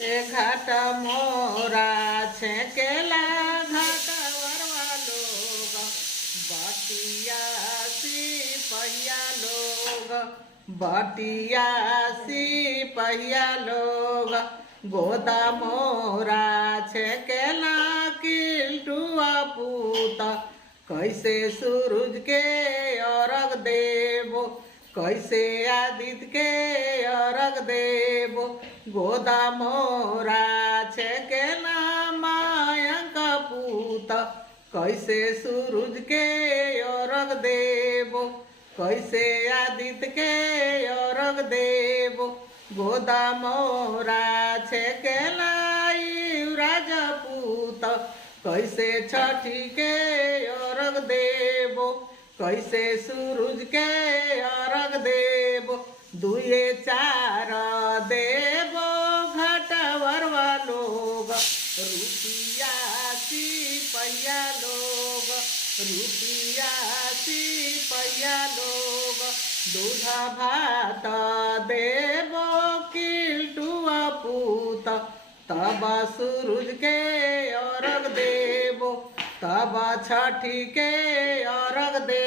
घाट मोरा छेकेला घाट वरवा लोग बटिया सिपहिया लोग बटिया सिपहिया लोग गोदा मोरा छेकेला किल्टुआ पूत कैसे सूरज के अर्घ देवो कैसे आदित्य के अर्घ देवो गोदा मोरा छेकेला मायंक पूत कैसे सूरज के अर्घ देवो कैसे आदित्य के अर्घ देवो गोदा मोरा छेकेला राजपूत कैसे छठी के अर्घ देवो कैसे सूरज के अर्घ देवो दुए चार देवो घाट वरवा लोग रुपिया सिपहिया लोग रुपिया सिपहिया लोग दूध भात देवो किल्टुआ पूत तब सूरज के अर्घ देवो तब छठी के अर्घ देवो।